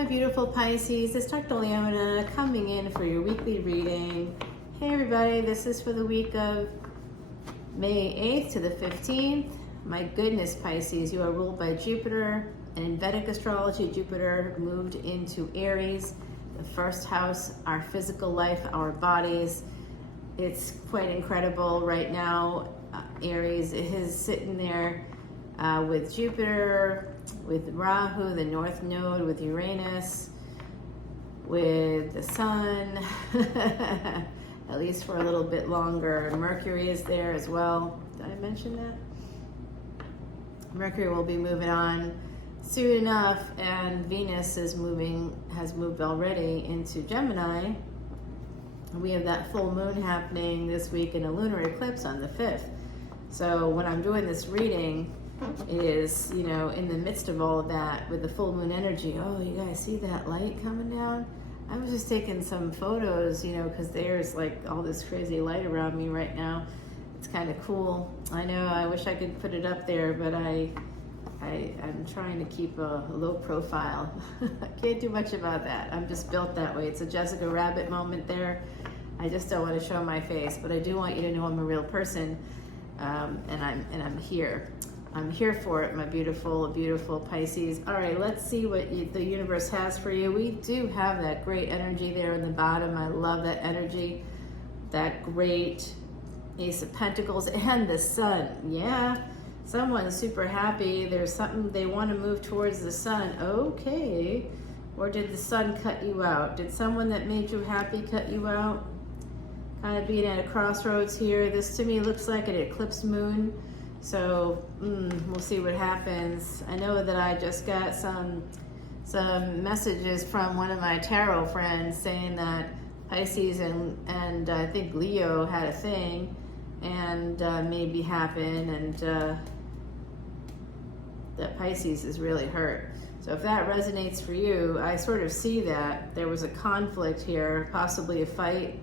my beautiful Pisces. It's Dr. Leona coming in for your weekly reading. Hey everybody, this is for the week of May 8th to the 15th. My goodness, Pisces, you are ruled by Jupiter. And in Vedic Astrology, Jupiter moved into Aries, the first house, our physical life, our bodies. It's quite incredible right now. Aries is sitting there with Jupiter, with Rahu, the North Node, with Uranus, with the Sun, at least for a little bit longer. Mercury is there as well. Did I mention that? Mercury will be moving on soon enough, and Venus has moved already into Gemini. We have that full moon happening this week and a lunar eclipse on the 5th. So when I'm doing this reading, it is, in the midst of all of that with the full moon energy. Oh, you guys see that light coming down? I was just taking some photos, because there's like all this crazy light around me right now. It's kind of cool. I know, I wish I could put it up there, but I'm trying to keep a low profile. I can't do much about that. I'm just built that way. It's a Jessica Rabbit moment there. I just don't want to show my face, but I do want you to know I'm a real person, and I'm here. I'm here for it, my beautiful, beautiful Pisces. All right, let's see what the universe has for you. We do have that great energy there in the bottom. I love that energy, that great Ace of Pentacles and the Sun. Yeah, someone's super happy. There's something they want to move towards the Sun. Okay, or did the Sun cut you out? Did someone that made you happy cut you out? Kind of being at a crossroads here. This to me looks like an eclipse moon. So we'll see what happens. I know that I just got some messages from one of my tarot friends saying that Pisces and I think Leo had a thing and maybe happen, and that Pisces is really hurt. So if that resonates for you, I sort of see that there was a conflict here, possibly a fight,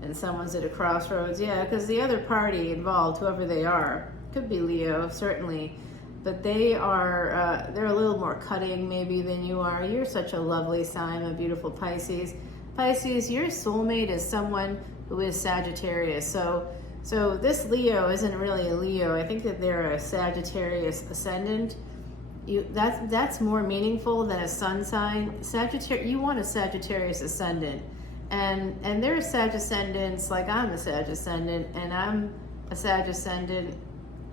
and someone's at a crossroads. Yeah, because the other party involved, whoever they are, could be Leo, certainly, but they are, they're a little more cutting maybe than you are. You're such a lovely sign, a beautiful Pisces. Pisces, your soulmate is someone who is Sagittarius. So this Leo isn't really a Leo. I think that they're a Sagittarius ascendant. That's more meaningful than a sun sign. Sagittarius, you want a Sagittarius ascendant. And there are Sag ascendants, like I'm a Sag ascendant, and I'm a Sag ascendant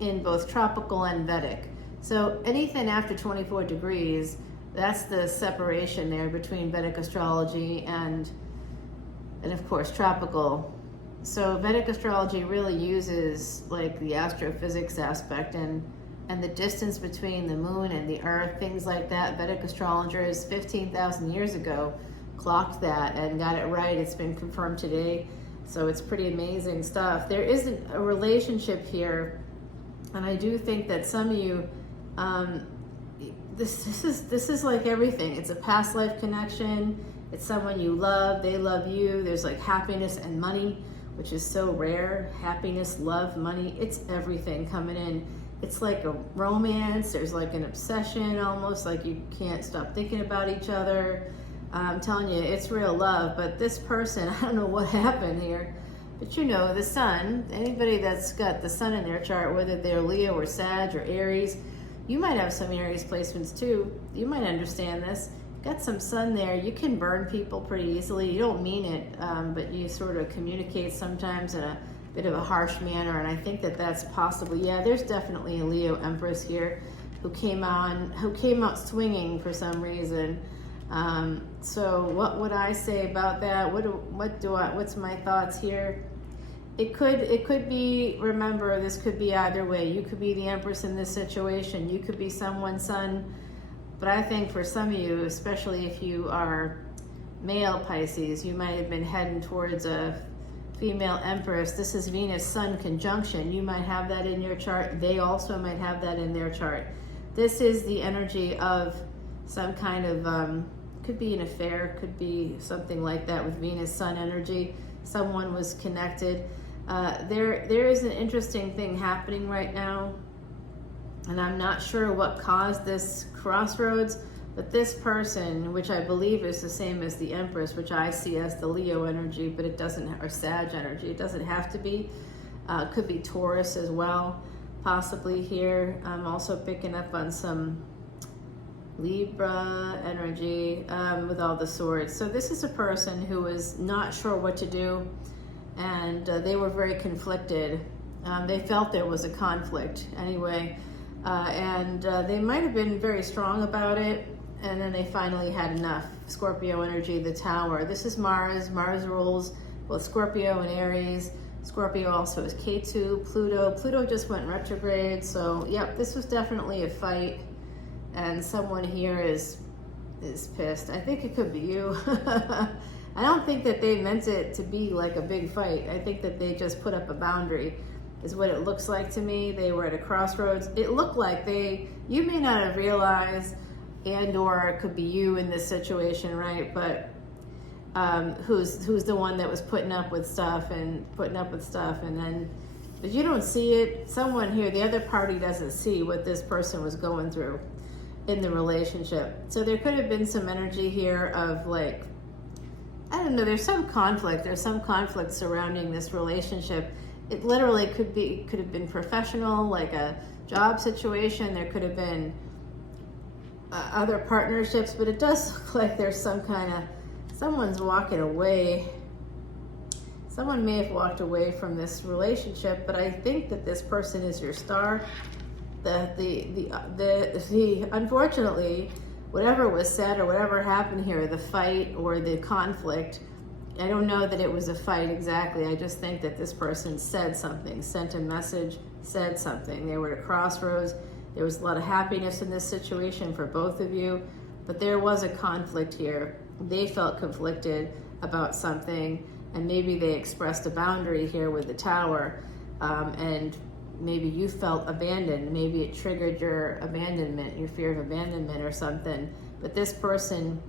in both tropical and Vedic. So anything after 24 degrees, that's the separation there between Vedic astrology and of course tropical. So Vedic astrology really uses like the astrophysics aspect and the distance between the moon and the earth, things like that. Vedic astrologers 15,000 years ago clocked that and got it right. It's been confirmed today. So it's pretty amazing stuff. There isn't a relationship here. And I do think that some of you, this is like everything. It's a past life connection. It's someone you love. They love you. There's like happiness and money, which is so rare. Happiness, love, money. It's everything coming in. It's like a romance. There's like an obsession, almost like you can't stop thinking about each other. I'm telling you, it's real love. But this person, I don't know what happened here. But the Sun, anybody that's got the Sun in their chart, whether they're Leo or Sag or Aries, you might have some Aries placements too. You might understand this. Got some Sun there, you can burn people pretty easily. You don't mean it, but you sort of communicate sometimes in a bit of a harsh manner, and I think that that's possibly, yeah, there's definitely a Leo Empress here who came out swinging for some reason. So what would I say about that? What's my thoughts here? It could be, remember, this could be either way. You could be the Empress in this situation. You could be someone's Sun. But I think for some of you, especially if you are male Pisces, you might have been heading towards a female Empress. This is Venus Sun conjunction. You might have that in your chart. They also might have that in their chart. This is the energy of some kind of, could be an affair, could be something like that with Venus Sun energy. Someone was connected. There is an interesting thing happening right now, and I'm not sure what caused this crossroads, But this person, which I believe is the same as the Empress, which I see as the Leo energy, but it doesn't, or Sag energy, it doesn't have to be. Could be Taurus as well, possibly here. I'm also picking up on some Libra energy with all the swords. So this is a person who is not sure what to do, and they were very conflicted. They felt there was a conflict anyway, and they might have been very strong about it, and then they finally had enough. Scorpio energy, the Tower. This is Mars. Mars rules both Scorpio and Aries. Scorpio also is K2, Pluto. Pluto just went retrograde, so yep, this was definitely a fight, and someone here is pissed. I think it could be you. I don't think that they meant it to be like a big fight. I think that they just put up a boundary, is what it looks like to me. They were at a crossroads. It looked like you may not have realized, and or it could be you in this situation, right? But who's the one that was putting up with stuff, and then, but you don't see it. Someone here, the other party doesn't see what this person was going through in the relationship. So there could have been some energy here of like, I don't know, there's some conflict surrounding this relationship. It literally could have been professional, like a job situation. There could have been other partnerships, but it does look like there's someone's walking away. Someone may have walked away from this relationship, but I think that this person is your star. Unfortunately, whatever was said or whatever happened here, the fight or the conflict, I don't know that it was a fight exactly. I just think that this person said something, sent a message, said something. They were at a crossroads. There was a lot of happiness in this situation for both of you, but there was a conflict here. They felt conflicted about something, and maybe they expressed a boundary here with the Tower, and maybe you felt abandoned. Maybe it triggered your abandonment, your fear of abandonment or something. But this person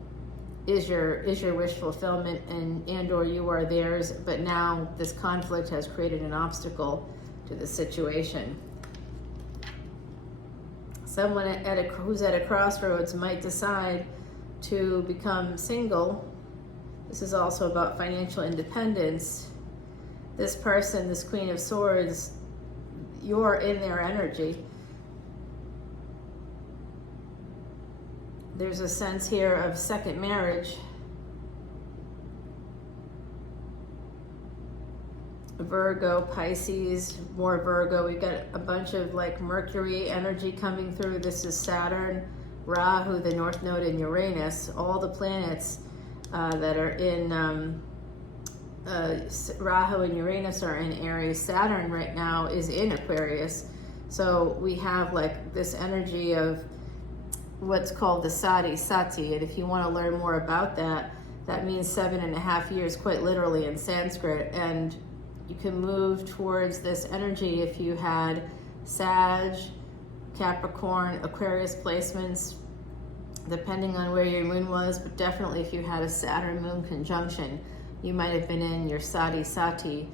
is your wish fulfillment, and or you are theirs. But now this conflict has created an obstacle to the situation. Someone who's at a crossroads might decide to become single. This is also about financial independence. This person, this Queen of Swords, you're in their energy. There's a sense here of second marriage. Virgo, Pisces, more Virgo. We've got a bunch of like Mercury energy coming through. This is Saturn, Rahu, the North Node, and Uranus. All the planets that are in Rahu and Uranus are in Aries. Saturn right now is in Aquarius. So we have like this energy of what's called the Sati. And if you want to learn more about that, that means 7.5 years, quite literally in Sanskrit. And you can move towards this energy if you had Sag, Capricorn, Aquarius placements, depending on where your moon was, but definitely if you had a Saturn-Moon conjunction, you might have been in your Sati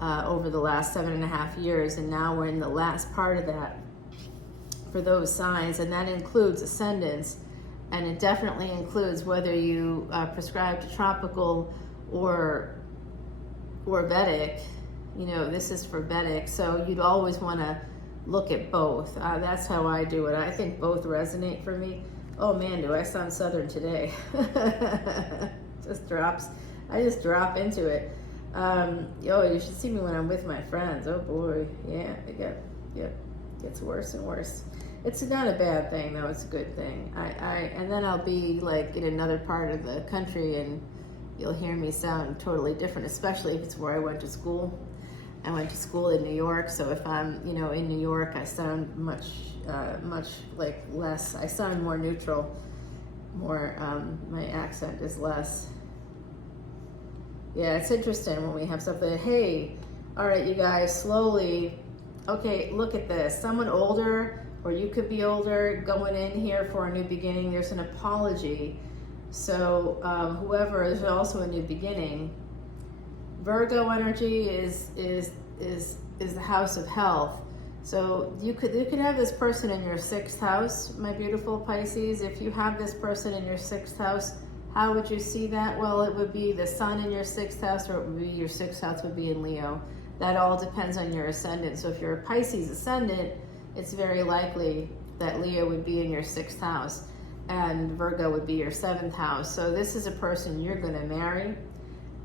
over the last 7.5 years, and now we're in the last part of that for those signs, and that includes ascendants, and it definitely includes whether you prescribe to tropical or Vedic. You know, this is for Vedic, so you'd always want to look at both. That's how I do it. I think both resonate for me. Oh man, do I sound Southern today? I just drop into it. You should see me when I'm with my friends. Oh boy, yeah, it gets worse and worse. It's not a bad thing though, it's a good thing. And then I'll be like in another part of the country and you'll hear me sound totally different, especially if it's where I went to school. I went to school in New York, so if I'm, in New York, I sound much like less. I sound more neutral. My accent is less. Yeah, it's interesting when we have something. Hey, all right, you guys, slowly. Okay, look at this. Someone older, or you could be older, going in here for a new beginning. There's an apology. So whoever is also a new beginning. Virgo energy is the house of health. So you could have this person in your 6th house, my beautiful Pisces. If you have this person in your 6th house, how would you see that? Well, it would be the sun in your 6th house, or it would be your 6th house would be in Leo. That all depends on your ascendant. So if you're a Pisces ascendant, it's very likely that Leo would be in your 6th house and Virgo would be your 7th house. So this is a person you're going to marry,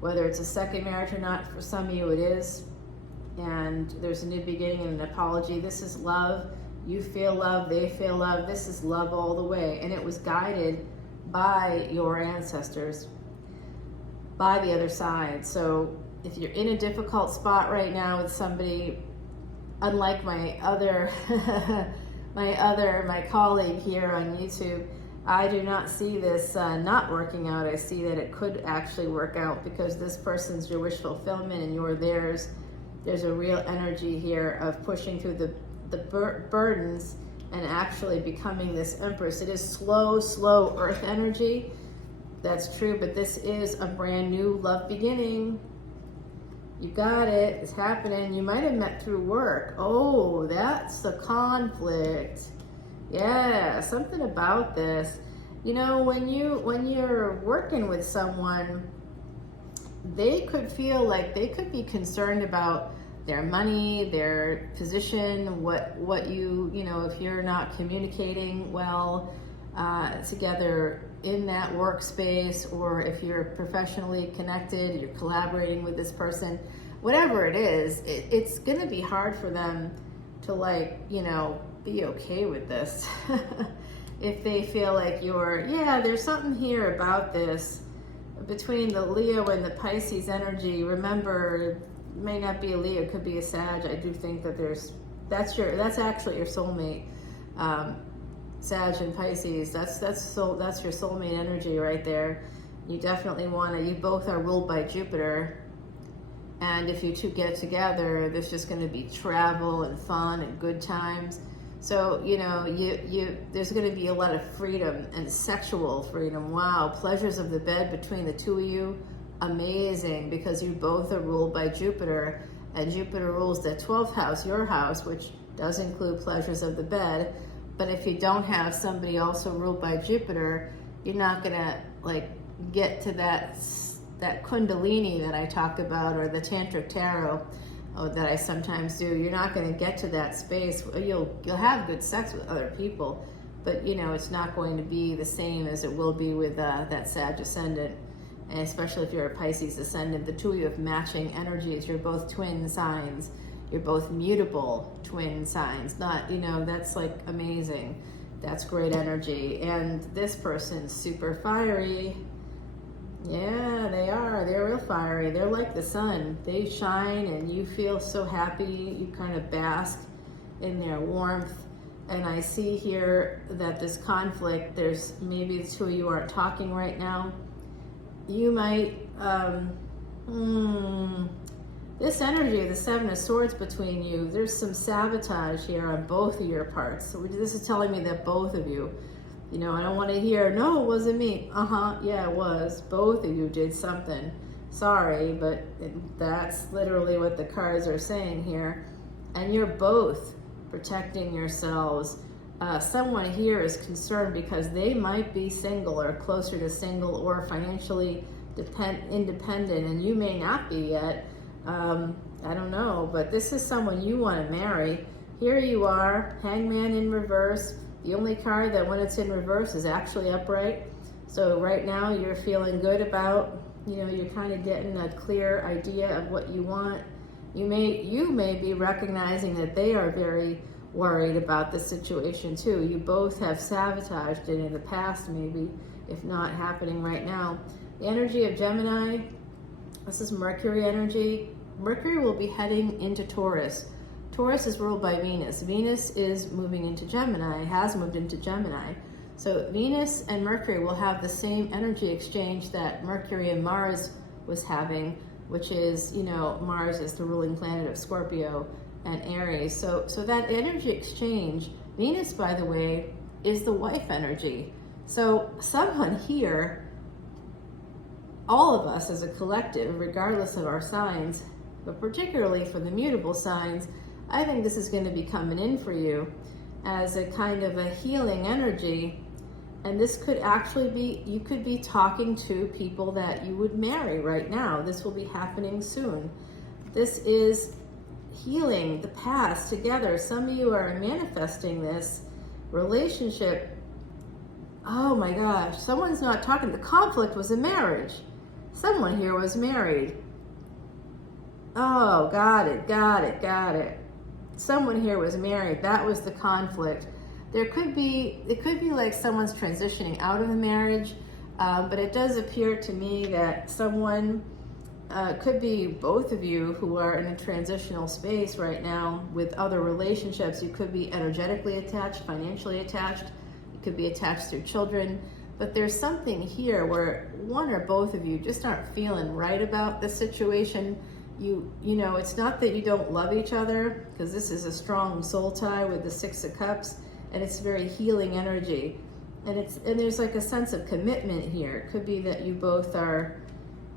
whether it's a second marriage or not. For some of you it is. And there's a new beginning and an apology. This is love. You feel love, they feel love. This is love all the way. And it was guided by your ancestors, by the other side. So if you're in a difficult spot right now with somebody, unlike my colleague here on YouTube, I do not see this not working out. I see that it could actually work out because this person's your wish fulfillment and you're theirs. There's a real energy here of pushing through the burdens and actually becoming this empress. It is slow earth energy. That's true, but this is a brand new love beginning. You got it. It's happening. You might have met through work. Oh, that's the conflict. Yeah, something about this. You know, when you're working with someone, they could feel like they could be concerned about their money, their position, what you know, if you're not communicating well together in that workspace, or if you're professionally connected, you're collaborating with this person, whatever it is, it's gonna be hard for them to, like, you know, be okay with this. If they feel like there's something here about this. Between the Leo and the Pisces energy, remember, it may not be a Leo, it could be a Sag. I do think that that's actually your soulmate. Sag and Pisces, that's your soulmate energy right there. You definitely you both are ruled by Jupiter. And if you two get together, there's just going to be travel and fun and good times. So, you know, there's going to be a lot of freedom and sexual freedom. Wow, pleasures of the bed between the two of you, amazing, because you both are ruled by Jupiter, and Jupiter rules the 12th house, your house, which does include pleasures of the bed. But if you don't have somebody also ruled by Jupiter, you're not going to, like, get to that kundalini that I talked about, or the tantric tarot that I sometimes do. You're not going to get to that space. You'll have good sex with other people, but you know, it's not going to be the same as it will be with that Sag ascendant, and especially if you're a Pisces ascendant. The two of you have matching energies. You're both twin signs. You're both mutable twin signs. Not, you know, that's like amazing. That's great energy. And this person's super fiery. Yeah, they are. They're real fiery. They're like the sun. They shine and you feel so happy. You kind of bask in their warmth. And I see here that this conflict, there's maybe the two of you aren't talking right now. You might, this energy of the Seven of Swords between you, there's some sabotage here on both of your parts. So this is telling me that both of you, you know, I don't want to hear, no, it wasn't me. Yeah, it was. Both of you did something. Sorry, but that's literally what the cards are saying here. And you're both protecting yourselves. Someone here is concerned because they might be single or closer to single or financially independent, and you may not be yet. I don't know, but this is someone you want to marry. Here you are, Hangman in reverse. The only card that when it's in reverse is actually upright. So right now you're feeling good about, you know, you're kind of getting a clear idea of what you want. You may be recognizing that they are very worried about the situation too. You both have sabotaged it in the past, maybe, if not happening right now. The energy of Gemini, this is Mercury energy. Mercury will be heading into Taurus. Taurus is ruled by Venus. Venus is moving into Gemini, has moved into Gemini. So Venus and Mercury will have the same energy exchange that Mercury and Mars was having, which is, you know, Mars is the ruling planet of Scorpio and Aries. So that energy exchange, Venus, by the way, is the wife energy. So someone here, all of us as a collective, regardless of our signs, but particularly for the mutable signs, I think this is going to be coming in for you as a kind of a healing energy. And this could actually be, you could be talking to people that you would marry right now. This will be happening soon. This is healing the past together. Some of you are manifesting this relationship. Oh my gosh, someone's not talking. The conflict was a marriage. Someone here was married. Oh, got it. Someone here was married. That was the conflict. It could be like someone's transitioning out of a marriage, but it does appear to me that someone, could be both of you who are in a transitional space right now with other relationships. You could be energetically attached, financially attached. You could be attached through children. But there's something here where one or both of you just aren't feeling right about the situation. You know, it's not that you don't love each other, because this is a strong soul tie with the Six of Cups, and it's very healing energy. And there's like a sense of commitment here. It could be that you both are,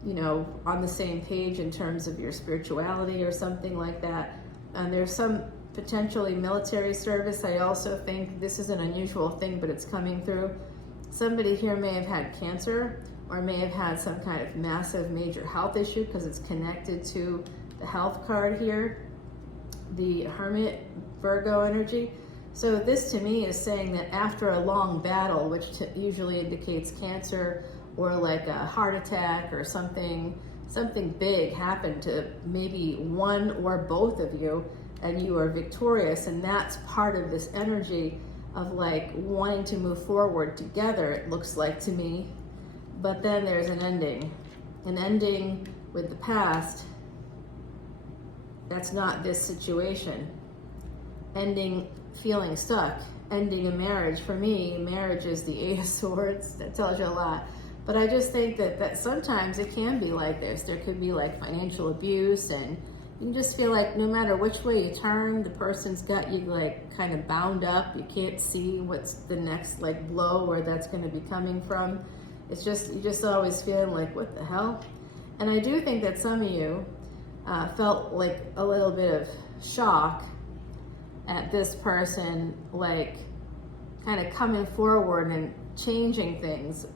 you know, on the same page in terms of your spirituality or something like that. And there's some potentially military service. I also think this is an unusual thing, but it's coming through. Somebody here may have had cancer or may have had some kind of massive major health issue, because it's connected to the health card here, the Hermit Virgo energy. So this to me is saying that after a long battle, which usually indicates cancer or like a heart attack or something big happened to maybe one or both of you, and you are victorious. And that's part of this energy of like wanting to move forward together, it looks like to me. But then there's an ending with the past. That's not this situation. Ending feeling stuck, ending a marriage. For me, marriage is the Eight of Swords. That tells you a lot. But I just think that sometimes it can be like this. There could be like financial abuse, and you just feel like no matter which way you turn, the person's got you like kind of bound up. You can't see what's the next like blow, where that's going to be coming from. It's just, you just always feeling like, what the hell? And I do think that some of you felt like a little bit of shock at this person, like kind of coming forward and changing things.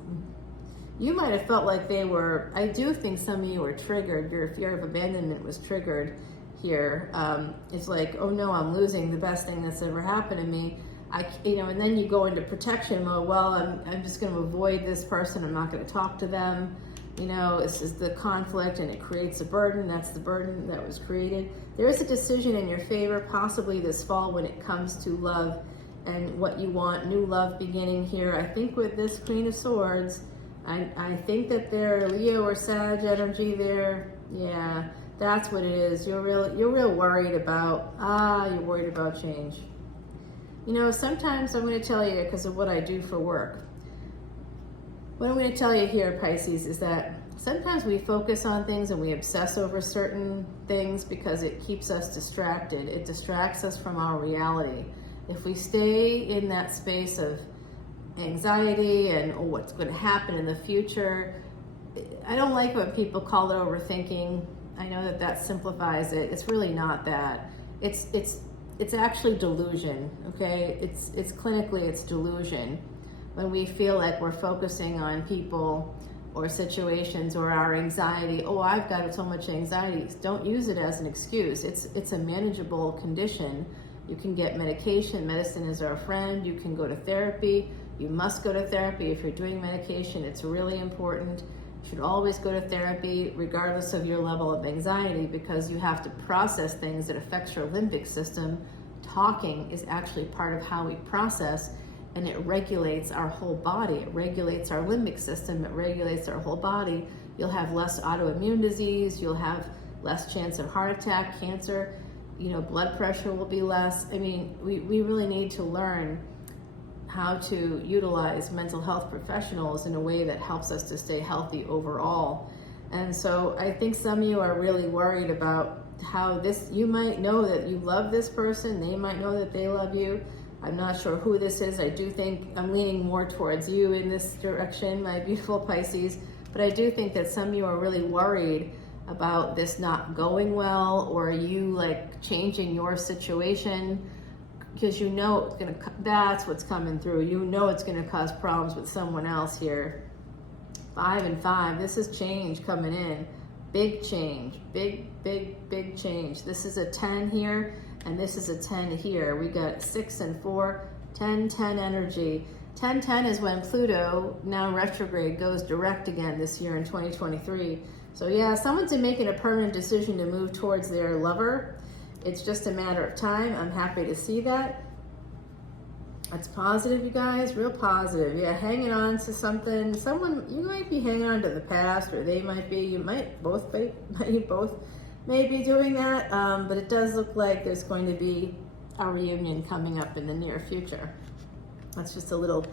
You might have felt like they were, I do think some of you were triggered. Your fear of abandonment was triggered here. It's like, oh no, I'm losing the best thing that's ever happened to me. And then you go into protection mode. Well, I'm just going to avoid this person. I'm not going to talk to them. You know, this is the conflict, and it creates a burden. That's the burden that was created. There is a decision in your favor, possibly this fall, when it comes to love and what you want. New love beginning here. I think with this Queen of Swords, I think that they're Leo or Sag energy there. Yeah, that's what it is. You're real worried about, you're worried about change. You know, sometimes I'm going to tell you, because of what I do for work, what I'm going to tell you here, Pisces, is that sometimes we focus on things and we obsess over certain things because it keeps us distracted. It distracts us from our reality. If we stay in that space of anxiety and what's going to happen in the future, I don't like when people call it overthinking. I know that simplifies it. It's really not that. It's actually delusion, okay? It's clinically, it's delusion. When we feel like we're focusing on people or situations or our anxiety, oh, I've got so much anxiety. Don't use it as an excuse. It's a manageable condition. You can get medication. Medicine is our friend. You can go to therapy. You must go to therapy if you're doing medication. It's really important. You should always go to therapy regardless of your level of anxiety, because you have to process things that affects your limbic system. Talking is actually part of how we process, and it regulates our whole body. It regulates our limbic system. It regulates our whole body. You'll have less autoimmune disease. You'll have less chance of heart attack, cancer. You know, blood pressure will be less. I mean, we really need to learn how to utilize mental health professionals in a way that helps us to stay healthy overall. And so I think some of you are really worried about how this, you might know that you love this person. They might know that they love you. I'm not sure who this is. I do think I'm leaning more towards you in this direction, my beautiful Pisces. But I do think that some of you are really worried about this not going well, or are you like changing your situation? Because you know it's gonna, that's what's coming through. You know it's gonna cause problems with someone else here. 5 and 5, this is change coming in. Big change, big change. This is a 10 here, and this is a 10 here. We got 6 and 4, 10, 10 energy. 10, 10 is when Pluto, now retrograde, goes direct again this year in 2023. So yeah, someone's making a permanent decision to move towards their lover. It's just a matter of time. I'm happy to see that. It's positive, you guys, real positive. Yeah, hanging on to something. Someone, you might be hanging on to the past, or they might be, you might both be, may be doing that, but it does look like there's going to be a reunion coming up in the near future. That's just a little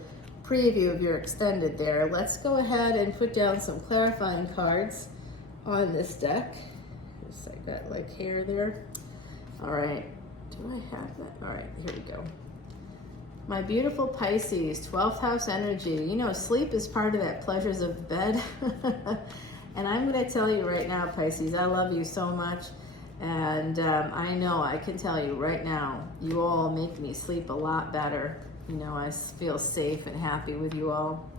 preview of your extended there. Let's go ahead and put down some clarifying cards on this deck. Just, I got like hair there. All right, do I have that? All right, here we go. My beautiful Pisces, 12th house energy. You know, sleep is part of that pleasures of bed. And I'm gonna tell you right now, Pisces, I love you so much. And I know, I can tell you right now, you all make me sleep a lot better. You know, I feel safe and happy with you all.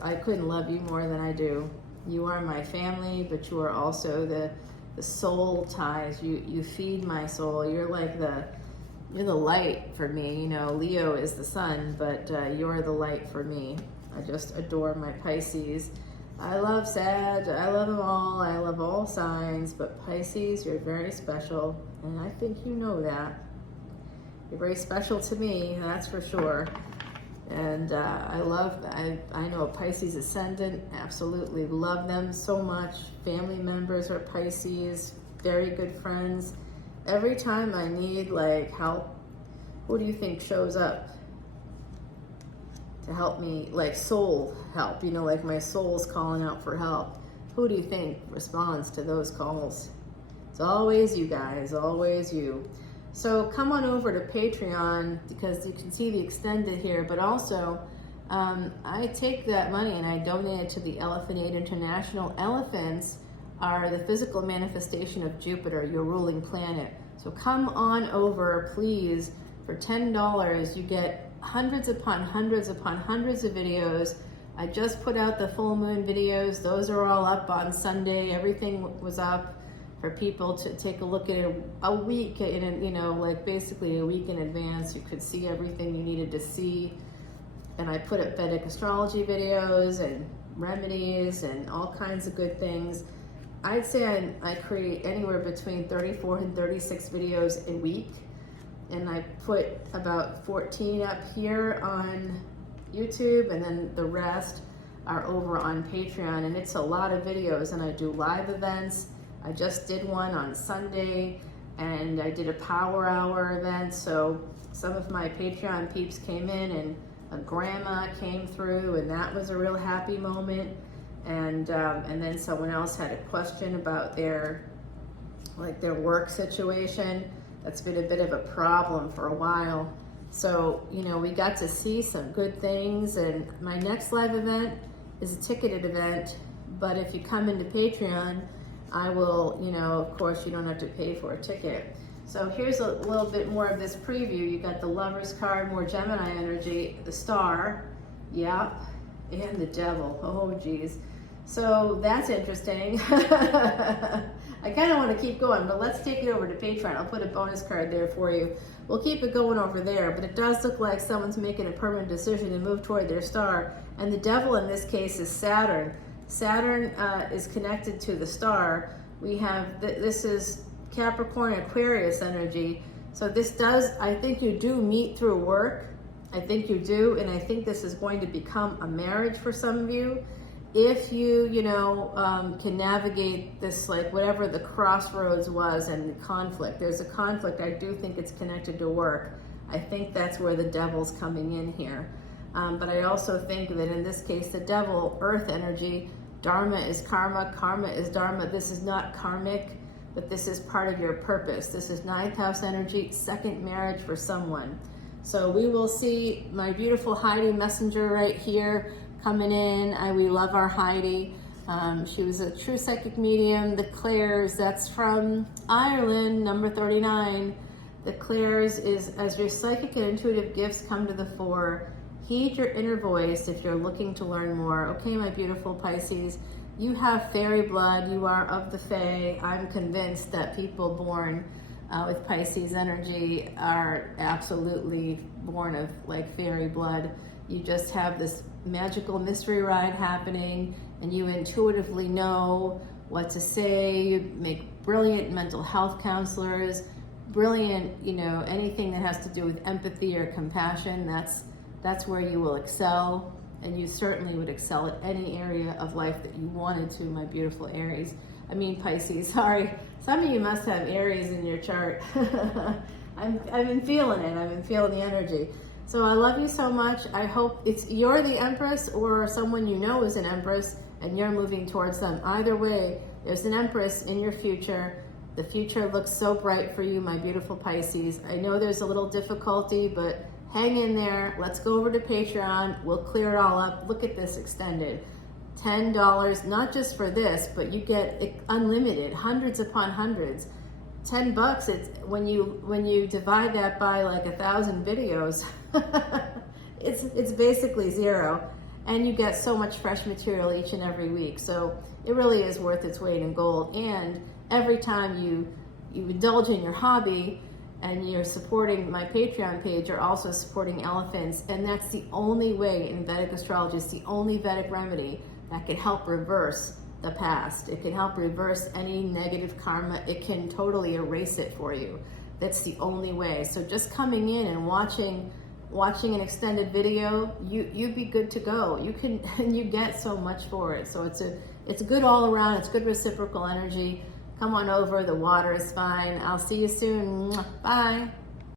I couldn't love you more than I do. You are my family, but you are also the soul ties. You feed my soul. You're like you're the light for me. You know, Leo is the sun, but you're the light for me. I just adore my Pisces. I love Sag, I love them all. I love all signs, but Pisces, you're very special, and I think you know that. You're very special to me, that's for sure. And I know a Pisces Ascendant, absolutely love them so much. Family members are Pisces, very good friends. Every time I need like help, who do you think shows up to help me? Like soul help, you know, like my soul's calling out for help. Who do you think responds to those calls? It's always you guys, always you. So come on over to Patreon, because you can see the extended here, but also I take that money and I donate it to the Elephant Aid International. Elephants are the physical manifestation of Jupiter, your ruling planet. So come on over, please. For $10, you get hundreds upon hundreds upon hundreds of videos. I just put out the full moon videos. Those are all up on Sunday. Everything was up for people to take a look at it a week in, you know, like basically a week in advance. You could see everything you needed to see. And I put up Vedic Astrology videos and remedies and all kinds of good things. I'd say I create anywhere between 34 and 36 videos a week. And I put about 14 up here on YouTube, and then the rest are over on Patreon. And it's a lot of videos, and I do live events. I just did one on Sunday, and I did a power hour event. So some of my Patreon peeps came in, and a grandma came through, and that was a real happy moment. And then someone else had a question about their work situation. That's been a bit of a problem for a while. So, you know, we got to see some good things, and my next live event is a ticketed event, but if you come into Patreon, I will, you know, of course you don't have to pay for a ticket. So here's a little bit more of this preview. You got the Lover's card, more Gemini energy, the Star, yep, and the Devil, oh geez. So that's interesting. I kind of want to keep going, but let's take it over to Patreon. I'll put a bonus card there for you. We'll keep it going over there, but it does look like someone's making a permanent decision to move toward their star. And the Devil in this case is Saturn. Saturn is connected to the star. We have, this is Capricorn Aquarius energy. So this does, I think you do meet through work. I think you do, and I think this is going to become a marriage for some of you. If you, you know, can navigate this, like whatever the crossroads was and the conflict, there's a conflict, I do think it's connected to work. I think that's where the Devil's coming in here. But I also think that in this case, the Devil, earth energy, Dharma is karma, karma is Dharma. This is not karmic, but this is part of your purpose. This is 9th house energy, second marriage for someone. So we will see my beautiful Heidi Messenger right here coming in. We love our Heidi. She was a true psychic medium. The Clares, that's from Ireland, number 39. The Clares is as your psychic and intuitive gifts come to the fore. Heed your inner voice if you're looking to learn more. Okay, my beautiful Pisces, you have fairy blood. You are of the Fae. I'm convinced that people born with Pisces energy are absolutely born of like fairy blood. You just have this magical mystery ride happening, and you intuitively know what to say. You make brilliant mental health counselors, brilliant, anything that has to do with empathy or compassion. That's where you will excel, and you certainly would excel at any area of life that you wanted to, my beautiful Pisces, sorry. Some of you must have Aries in your chart. I've been feeling it. I've been feeling the energy. So I love you so much. I hope you're the Empress or someone you know is an Empress and you're moving towards them. Either way, there's an Empress in your future. The future looks so bright for you, my beautiful Pisces. I know there's a little difficulty, but hang in there. Let's go over to Patreon. We'll clear it all up. Look at this extended. $10, not just for this, but you get unlimited, hundreds upon hundreds. $10, it's when you divide that by like 1,000 videos, it's basically zero, and you get so much fresh material each and every week. So it really is worth its weight in gold. And every time you indulge in your hobby and you're supporting my Patreon page, you're also supporting elephants, and that's the only way in Vedic astrology. It's the only Vedic remedy that can help reverse the past. It can help reverse any negative karma. It can totally erase it for you. That's the only way. So just coming in and watching an extended video, you'd be good to go. And you get so much for it. So it's good all around. It's good reciprocal energy. Come on over. The water is fine. I'll see you soon. Bye.